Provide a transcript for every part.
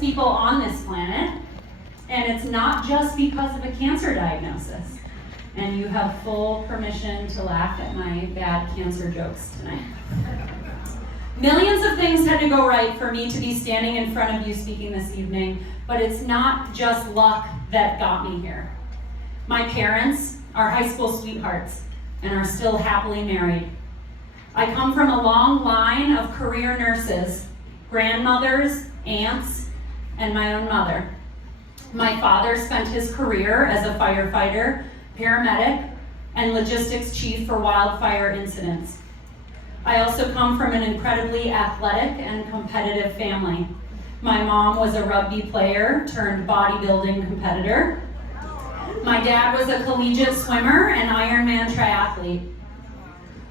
healthiest people on this planet, and it's not just because of a cancer diagnosis. And you have full permission to laugh at my bad cancer jokes tonight. Millions of things had to go right for me to be standing in front of you speaking this evening, but it's not just luck that got me here. My parents are high school sweethearts and are still happily married. I come from a long line of career nurses, grandmothers, aunts, and my own mother. My father spent his career as a firefighter, paramedic, and logistics chief for wildfire incidents. I also come from an incredibly athletic and competitive family. My mom was a rugby player turned bodybuilding competitor. My dad was a collegiate swimmer and Ironman triathlete.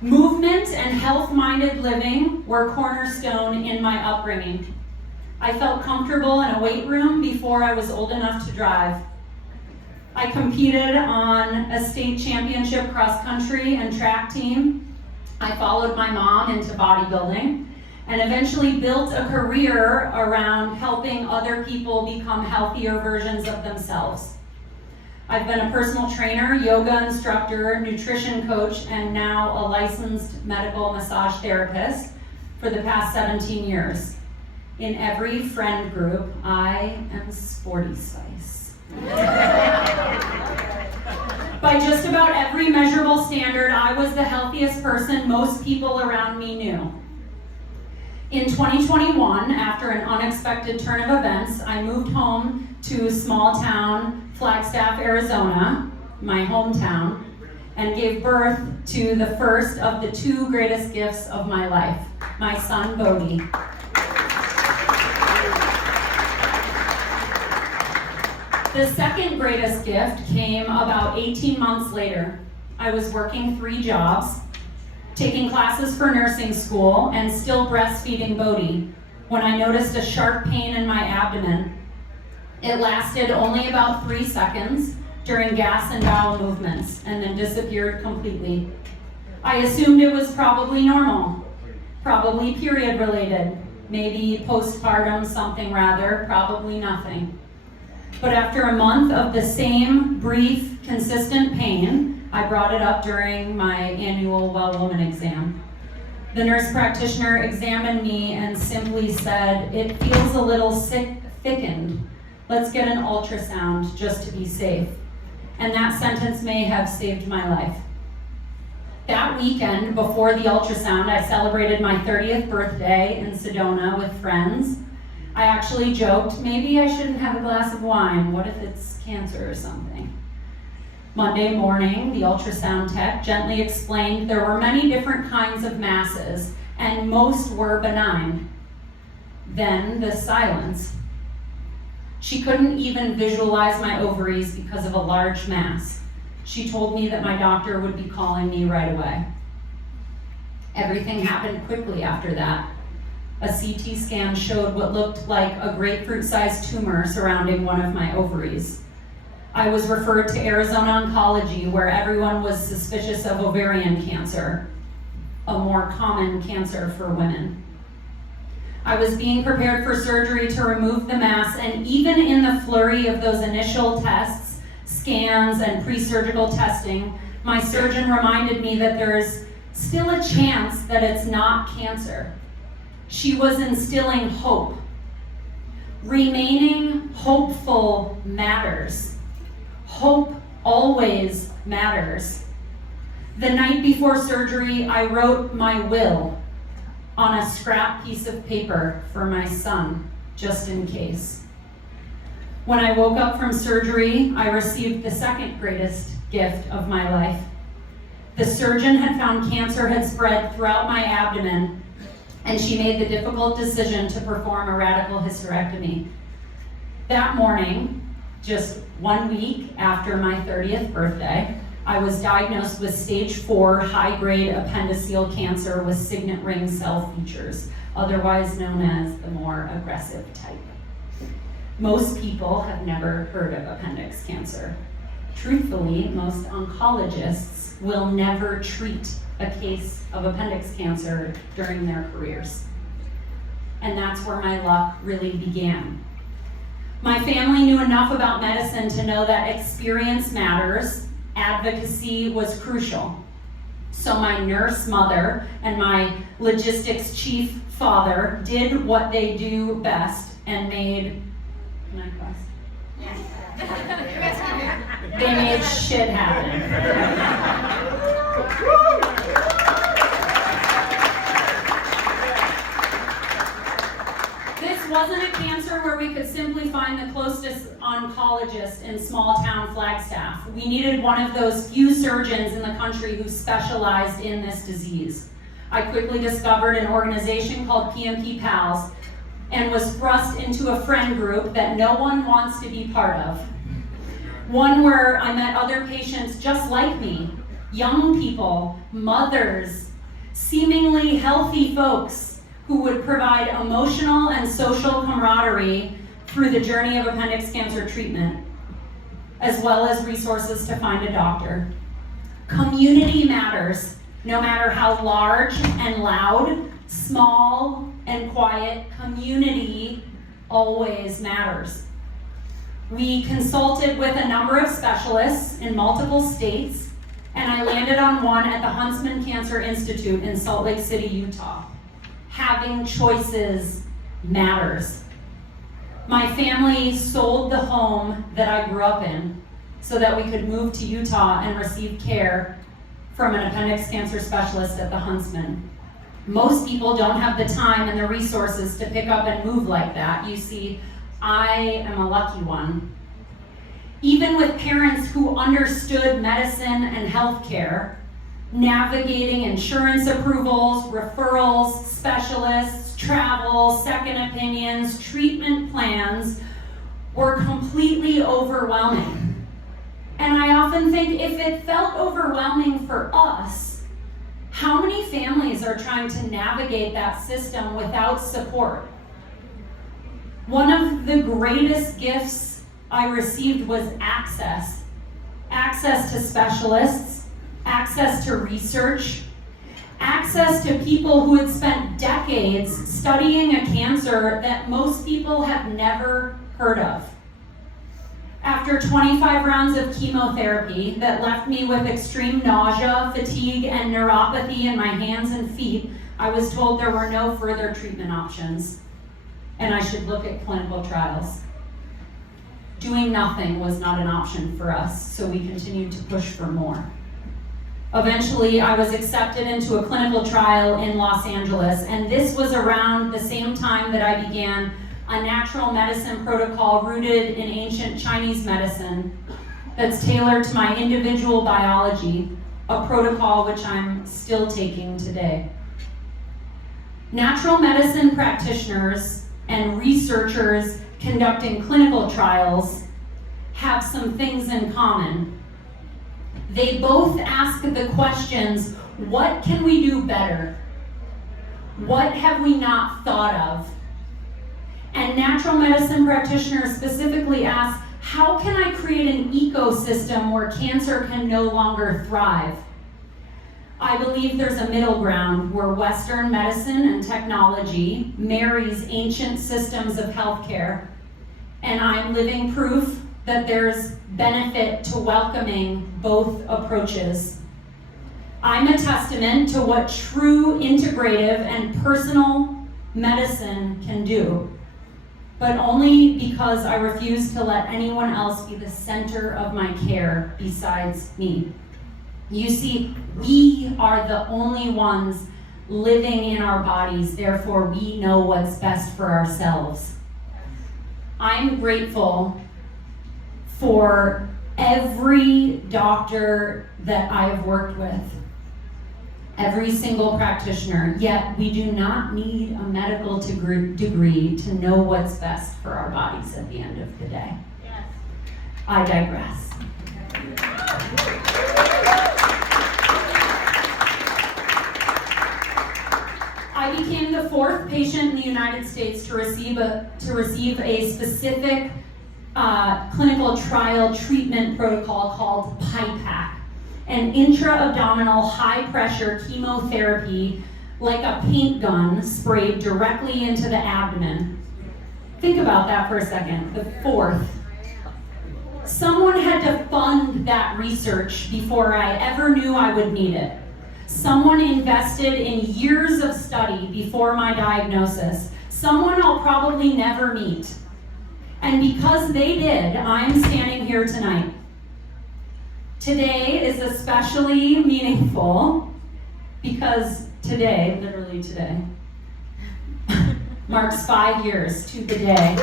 Movement and health-minded living were cornerstone in my upbringing. I felt comfortable in a weight room before I was old enough to drive. I competed on a state championship cross-country and track team. I followed my mom into bodybuilding and eventually built a career around helping other people become healthier versions of themselves. I've been a personal trainer, yoga instructor, nutrition coach, and now a licensed medical massage therapist for the past 17 years. In every friend group, I am Sporty Spice. By just about every measurable standard, I was the healthiest person most people around me knew. In 2021, after an unexpected turn of events, I moved home to small town Flagstaff, Arizona, my hometown, and gave birth to the first of the two greatest gifts of my life, my son, Bodhi. The second greatest gift came about 18 months later. I was working 3 jobs, taking classes for nursing school, and still breastfeeding Bodhi when I noticed a sharp pain in my abdomen. It lasted only about 3 seconds during gas and bowel movements and then disappeared completely. I assumed it was probably normal, probably period related, maybe postpartum something rather, probably nothing. But after a month of the same brief, consistent pain, I brought it up during my annual Well Woman exam. The nurse practitioner examined me and simply said, "It feels a little thickened. Let's get an ultrasound just to be safe." And that sentence may have saved my life. That weekend before the ultrasound, I celebrated my 30th birthday in Sedona with friends. I actually joked, maybe I shouldn't have a glass of wine. What if it's cancer or something? Monday morning, the ultrasound tech gently explained there were many different kinds of masses, and most were benign. Then the silence. She couldn't even visualize my ovaries because of a large mass. She told me that my doctor would be calling me right away. Everything happened quickly after that. A CT scan showed what looked like a grapefruit-sized tumor surrounding one of my ovaries. I was referred to Arizona Oncology, where everyone was suspicious of ovarian cancer, a more common cancer for women. I was being prepared for surgery to remove the mass, and even in the flurry of those initial tests, scans, and pre-surgical testing, my surgeon reminded me that there's still a chance that it's not cancer. She was instilling hope. Remaining hopeful matters. Hope always matters. The night before surgery, I wrote my will on a scrap piece of paper for my son, just in case. When I woke up from surgery, I received the second greatest gift of my life. The surgeon had found cancer had spread throughout my abdomen, and she made the difficult decision to perform a radical hysterectomy. That morning, just 1 week after my 30th birthday, I was diagnosed with stage 4 high-grade appendiceal cancer with signet ring cell features, otherwise known as the more aggressive type. Most people have never heard of appendix cancer. Truthfully, most oncologists will never treat a case of appendix cancer during their careers. And that's where my luck really began. My family knew enough about medicine to know that experience matters. Advocacy was crucial. So my nurse mother and my logistics chief father did what they do best and made, can I cuss? Yes. They made shit happen. This wasn't a cancer where we could simply find the closest oncologist in small town Flagstaff. We needed one of those few surgeons in the country who specialized in this disease. I quickly discovered an organization called PMP Pals and was thrust into a friend group that no one wants to be part of. One where I met other patients just like me, young people, mothers, seemingly healthy folks who would provide emotional and social camaraderie through the journey of appendix cancer treatment, as well as resources to find a doctor. Community matters, no matter how large and loud, small and quiet, community always matters. We consulted with a number of specialists in multiple states, and I landed on one at the Huntsman Cancer Institute in Salt Lake City, Utah. Having choices matters. My family sold the home that I grew up in so that we could move to Utah and receive care from an appendix cancer specialist at the Huntsman. Most people don't have the time and the resources to pick up and move like that. You see, I am a lucky one. Even with parents who understood medicine and healthcare, navigating insurance approvals, referrals, specialists, travel, second opinions, treatment plans were completely overwhelming. And I often think if it felt overwhelming for us, how many families are trying to navigate that system without support? One of the greatest gifts I received was access. Access to specialists, access to research, access to people who had spent decades studying a cancer that most people have never heard of. After 25 rounds of chemotherapy that left me with extreme nausea, fatigue, and neuropathy in my hands and feet, I was told there were no further treatment options, and I should look at clinical trials. Doing nothing was not an option for us, so we continued to push for more. Eventually, I was accepted into a clinical trial in Los Angeles, and this was around the same time that I began a natural medicine protocol rooted in ancient Chinese medicine that's tailored to my individual biology, a protocol which I'm still taking today. Natural medicine practitioners and researchers conducting clinical trials have some things in common. They both ask the questions, what can we do better? What have we not thought of? And natural medicine practitioners specifically ask, how can I create an ecosystem where cancer can no longer thrive? I believe there's a middle ground where Western medicine and technology marries ancient systems of healthcare, and I'm living proof that there's benefit to welcoming both approaches. I'm a testament to what true integrative and personal medicine can do, but only because I refuse to let anyone else be the center of my care besides me. You see, we are the only ones living in our bodies, therefore we know what's best for ourselves. I'm grateful for every doctor that I've worked with, every single practitioner, yet we do not need a medical degree to know what's best for our bodies at the end of the day. Yes. I digress. I became the fourth patient in the United States to receive a specific clinical trial treatment protocol called PIPAC, an intra-abdominal high-pressure chemotherapy like a paint gun sprayed directly into the abdomen. Think about that for a second. The fourth. Someone had to fund that research before I ever knew I would need it. Someone invested in years of study before my diagnosis. Someone I'll probably never meet. And because they did, I'm standing here tonight. Today is especially meaningful because today, literally today, marks 5 years to the day.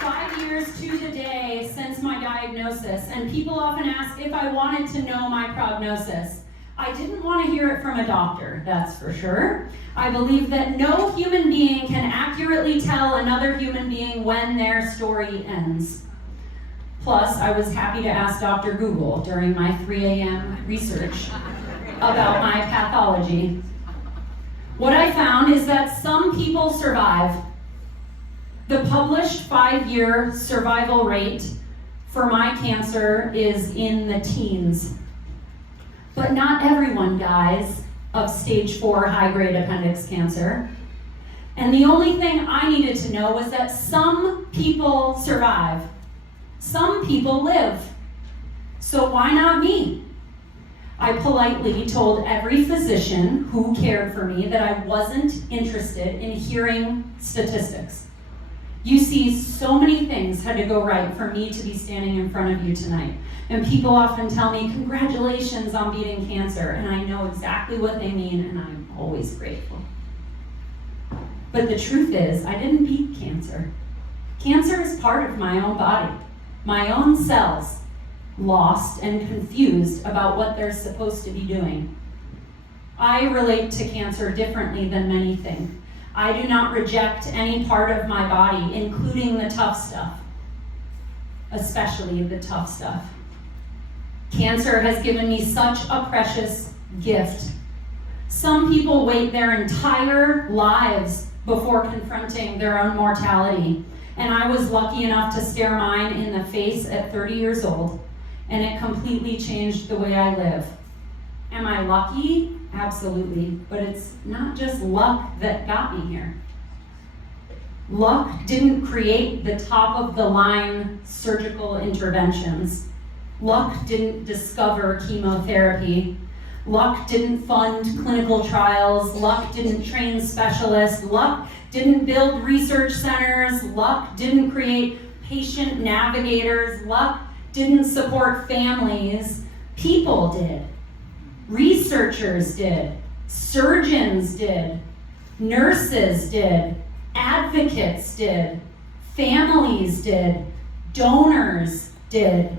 5 years to the day since my diagnosis, and people often ask if I wanted to know my prognosis. I didn't want to hear it from a doctor, that's for sure. I believe that no human being can accurately tell another human being when their story ends. Plus, I was happy to ask Dr. Google during my 3 a.m. research about my pathology. What I found is that some people survive. The published 5-year survival rate for my cancer is in the teens. But not everyone dies of stage 4 high-grade appendix cancer. And the only thing I needed to know was that some people survive. Some people live. So why not me? I politely told every physician who cared for me that I wasn't interested in hearing statistics. You see, so many things had to go right for me to be standing in front of you tonight. And people often tell me, congratulations on beating cancer, and I know exactly what they mean, and I'm always grateful. But the truth is, I didn't beat cancer. Cancer is part of my own body, my own cells, lost and confused about what they're supposed to be doing. I relate to cancer differently than many think. I do not reject any part of my body, including the tough stuff, especially the tough stuff. Cancer has given me such a precious gift. Some people wait their entire lives before confronting their own mortality, and I was lucky enough to stare mine in the face at 30 years old, and it completely changed the way I live. Am I lucky? Absolutely, but it's not just luck that got me here. Luck didn't create the top-of-the-line surgical interventions. Luck didn't discover chemotherapy. Luck didn't fund clinical trials. Luck didn't train specialists. Luck didn't build research centers. Luck didn't create patient navigators. Luck didn't support families. People did. Researchers did. Surgeons did. Nurses did. Advocates did. Families did. Donors did.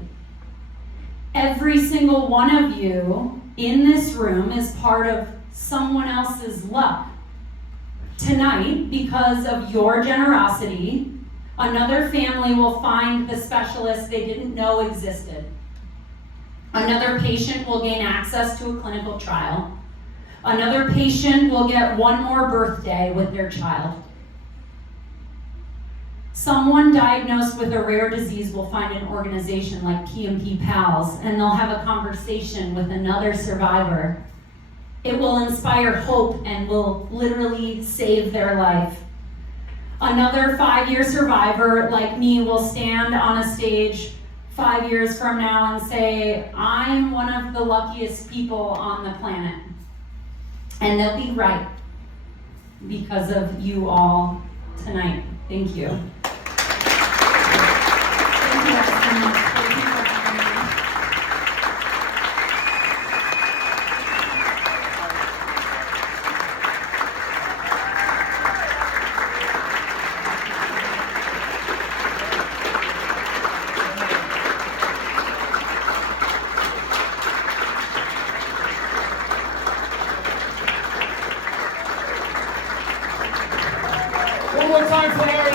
Every single one of you in this room is part of someone else's luck. Tonight, because of your generosity, another family will find the specialist they didn't know existed. Another patient will gain access to a clinical trial. Another patient will get one more birthday with their child. Someone diagnosed with a rare disease will find an organization like PMP Pals, and they'll have a conversation with another survivor. It will inspire hope and will literally save their life. Another 5-year survivor like me will stand on a stage 5 years from now and say, I'm one of the luckiest people on the planet. And they'll be right because of you all tonight. Thank you. Thank you guys so much. Thank you for having me. One more time for Harry.